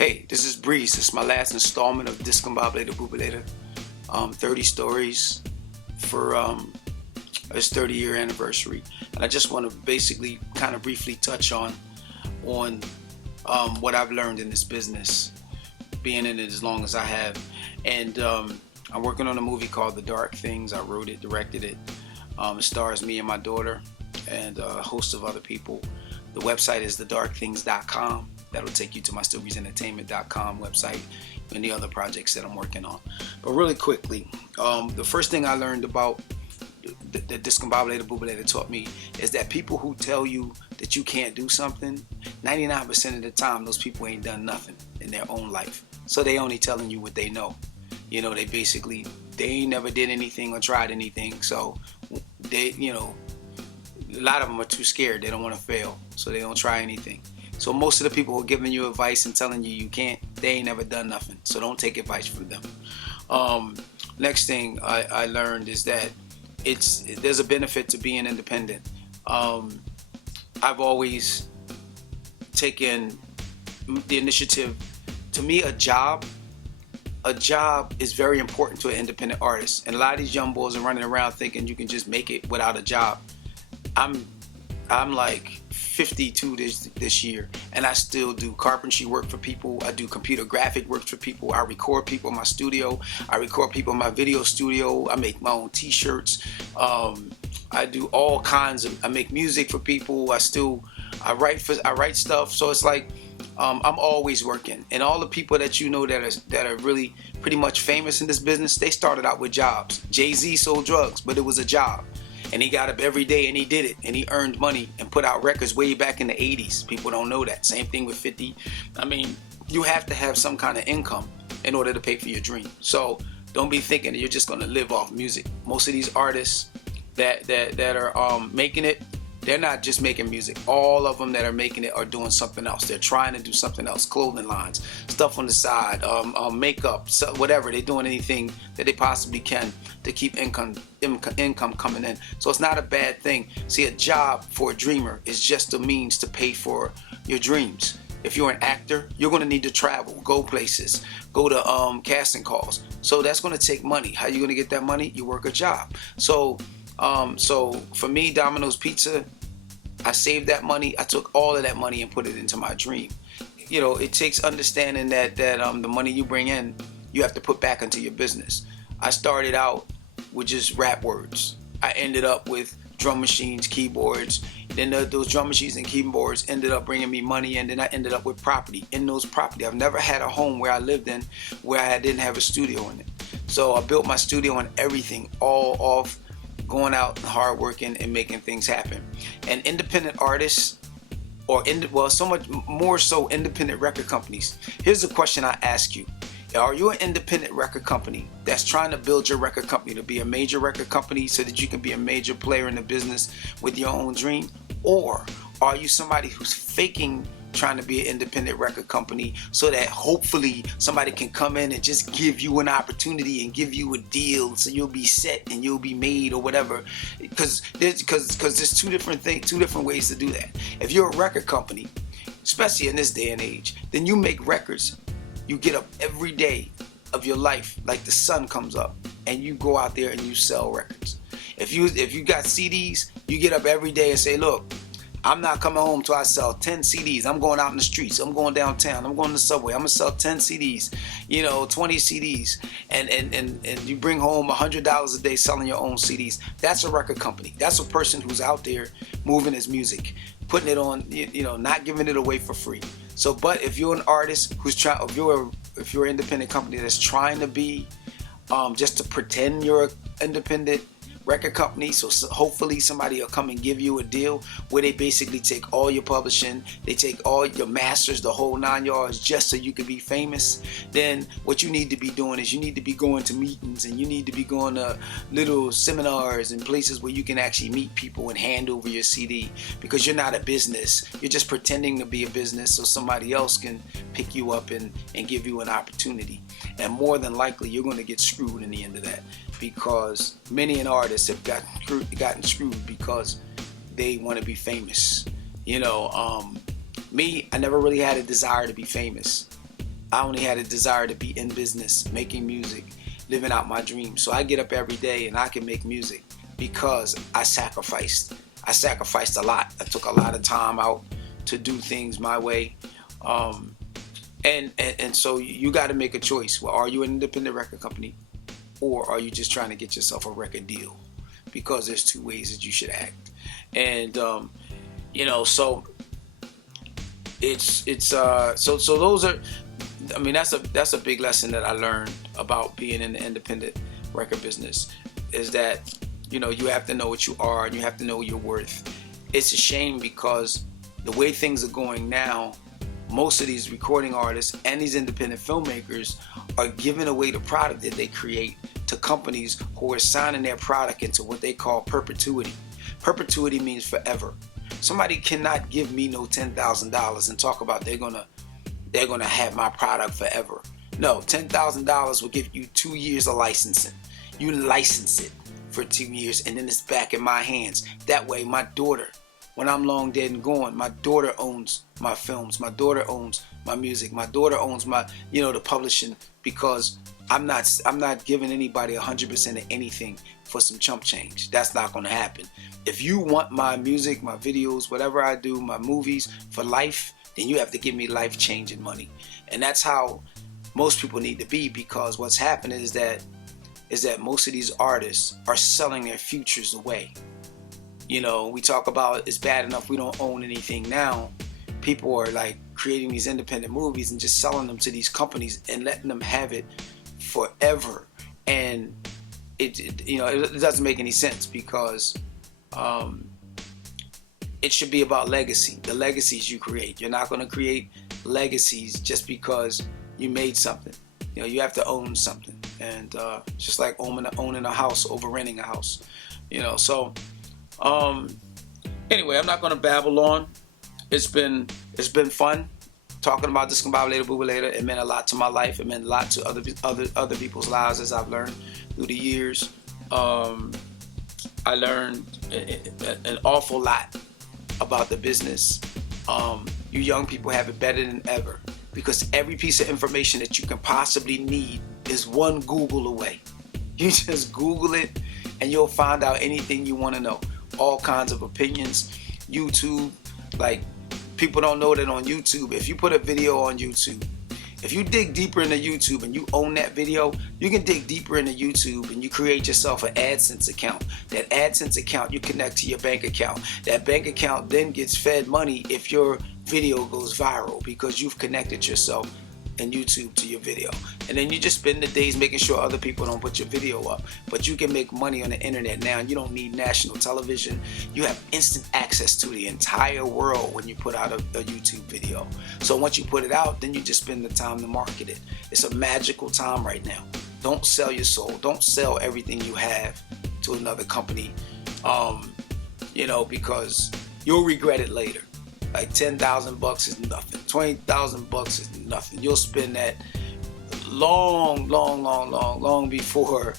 Hey, this is Breeze. This is my last installment of Discombobulator. 30 stories for its 30-year anniversary. And I just want to basically kind of briefly touch on what I've learned in this business, being in it as long as I have. And I'm working on a movie called The Dark Things. I wrote it, directed it. It stars me and my daughter and a host of other people. The website is thedarkthings.com. That'll take you to my stillbreezeentertainment.com website and the other projects that I'm working on. But really quickly, the first thing I learned about the Discombobulator taught me is that people who tell you that you can't do something, 99% of the time, those people ain't done nothing in their own life. So they only telling you what they know. You know, they ain't never did anything or tried anything. So they, a lot of them are too scared. They don't want to fail, so they don't try anything. So most of the people who are giving you advice and telling you can't, they ain't never done nothing. So don't take advice from them. Next thing I learned is that there's a benefit to being independent. I've always taken the initiative. To me, a job is very important to an independent artist. And a lot of these young boys are running around thinking you can just make it without a job. I'm like 52 this year, and I still do carpentry work for people. I do computer graphic work for people. I record people in my studio. I record people in my video studio. I make my own t-shirts. I do all kinds of. I make music for people. I write stuff. So it's like I'm always working. And all the people that you know that are really pretty much famous in this business, they started out with jobs. Jay-Z sold drugs, but it was a job. And he got up every day and he did it, and he earned money and put out records way back in the 80s. People don't know that. Same thing with 50. I mean, you have to have some kind of income in order to pay for your dream. So don't be thinking that you're just going to live off music. Most of these artists that are making it, they're not just making music. All of them that are making it are doing something else. They're trying to do something else. Clothing lines, stuff on the side, makeup, whatever. They're doing anything that they possibly can to keep income coming in. So it's not a bad thing. See, a job for a dreamer is just a means to pay for your dreams. If you're an actor, you're going to need to travel, go places, go to casting calls. So that's going to take money. How are you going to get that money? You work a job. So for me, Domino's Pizza, I saved that money. I took all of that money and put it into my dream. You know, it takes understanding that the money you bring in, you have to put back into your business. I started out with just rap words. I ended up with drum machines, keyboards. Then those drum machines and keyboards ended up bringing me money, and then I ended up with property. In those property, I've never had a home where I lived in where I didn't have a studio in it. So I built my studio and everything all off going out and hard working and making things happen. And independent artists, so much more so independent record companies. Here's a question I ask you. Are you an independent record company that's trying to build your record company to be a major record company so that you can be a major player in the business with your own dream? Or are you somebody who's faking trying to be an independent record company so that hopefully somebody can come in and just give you an opportunity and give you a deal so you'll be set and you'll be made or whatever? Because there's two different ways to do that. If you're a record company, especially in this day and age, then you make records. You get up every day of your life like the sun comes up, and you go out there and you sell records. If you got CDs, you get up every day and say, look, I'm not coming home till I sell 10 CDs. I'm going out in the streets. I'm going downtown. I'm going to the subway. I'm going to sell 10 CDs, 20 CDs. And you bring home $100 a day selling your own CDs. That's a record company. That's a person who's out there moving his music, putting it on, not giving it away for free. So, but if you're an artist who's trying, if you're an independent company that's trying to be, just to pretend you're an independent record company, so hopefully somebody will come and give you a deal where they basically take all your publishing, they take all your masters, the whole 9 yards, just so you can be famous. Then what you need to be doing is you need to be going to meetings, and you need to be going to little seminars and places where you can actually meet people and hand over your CD, because you're not a business. You're just pretending to be a business so somebody else can pick you up and give you an opportunity. And more than likely you're going to get screwed in the end of that, because many an artist have gotten screwed because they want to be famous. Me, I never really had a desire to be famous. I only had a desire to be in business, making music, living out my dreams. So I get up every day and I can make music because I sacrificed. I sacrificed a lot. I took a lot of time out to do things my way. And so you got to make a choice. Well, are you an independent record company, or are you just trying to get yourself a record deal? Because there's two ways that you should act. And so so those are, I mean, that's a big lesson that I learned about being in the independent record business, is that you have to know what you are and you have to know your worth. It's a shame because the way things are going now, most of these recording artists and these independent filmmakers are giving away the product that they create to companies who are signing their product into what they call perpetuity. Perpetuity means forever. Somebody cannot give me no $10,000 and talk about they're gonna have my product forever. No, $10,000 will give you 2 years of licensing. You license it for 2 years and then it's back in my hands. That way my daughter, when I'm long dead and gone, my daughter owns my films, my daughter owns my music, my daughter owns my, the publishing, because I'm not giving anybody 100% of anything for some chump change. That's not going to happen. If you want my music, my videos, whatever I do, my movies for life, then you have to give me life-changing money. And that's how most people need to be, because what's happening is that most of these artists are selling their futures away. We talk about it's bad enough we don't own anything now. People are like creating these independent movies and just selling them to these companies and letting them have it forever. And it doesn't make any sense, because it should be about legacy, the legacies you create. You're not going to create legacies just because you made something. You have to own something. And just like owning a house over renting a house. So anyway, I'm not going to babble on. It's been fun talking about Discombobulator. It meant a lot to my life. It meant a lot to other people's lives, as I've learned through the years. I learned an awful lot about the business. You young people have it better than ever, because every piece of information that you can possibly need is one Google away. You just Google it and you'll find out anything you want to know. All kinds of opinions. YouTube, like, people don't know that on YouTube, if you put a video on YouTube, if you dig deeper into YouTube and you own that video, you can dig deeper into YouTube and you create yourself an AdSense account. That AdSense account you connect to your bank account. That bank account then gets fed money if your video goes viral, because you've connected yourself and YouTube to your video. And then you just spend the days making sure other people don't put your video up. But you can make money on the internet now. You don't need national television. You have instant access to the entire world when you put out a YouTube video. So once you put it out, then you just spend the time to market it. It's a magical time right now. Don't sell your soul. Don't sell everything you have to another company, because you'll regret it later. Like $10,000 is nothing. $20,000 is nothing. You'll spend that long before long before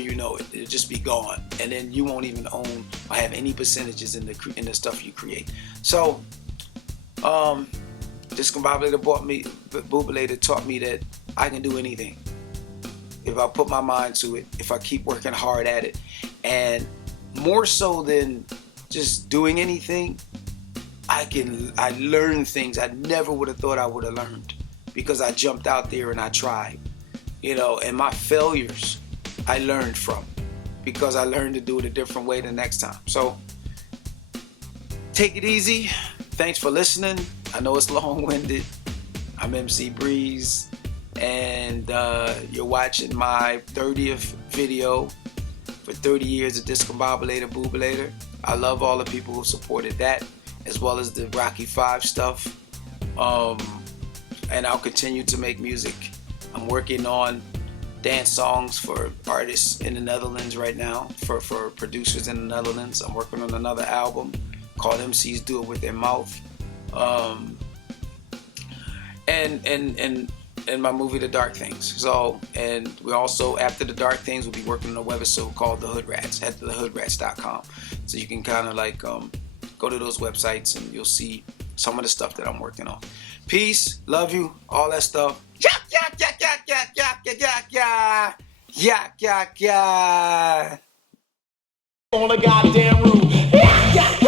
you know it. It'll just be gone, and then you won't even own or have any percentages in the stuff you create. So, Discombobulator taught me that I can do anything if I put my mind to it. If I keep working hard at it, and more so than just doing anything, I learn things I never would have thought I would have learned, because I jumped out there and I tried, and my failures I learned from, because I learned to do it a different way the next time. So take it easy. Thanks for listening. I know it's long-winded. I'm MC Breeze, and you're watching my 30th video for 30 years of Discombobulator. I love all the people who supported that, as well as the Rocky 5 stuff. And I'll continue to make music. I'm working on dance songs for artists in the Netherlands right now, for producers in the Netherlands. I'm working on another album called MCs Do It With Their Mouth. And my movie The Dark Things. So, and we also, after The Dark Things, we'll be working on a webisode called The Hood Rats. Head to thehoodrats.com. So you can kind of like go to those websites and you'll see some of the stuff that I'm working on. Peace, love you, all that stuff. Yak, yak, yak, yak, yak, yak, yak, yak, yak, yak, yak, yak. On the goddamn roof. Yak, yak.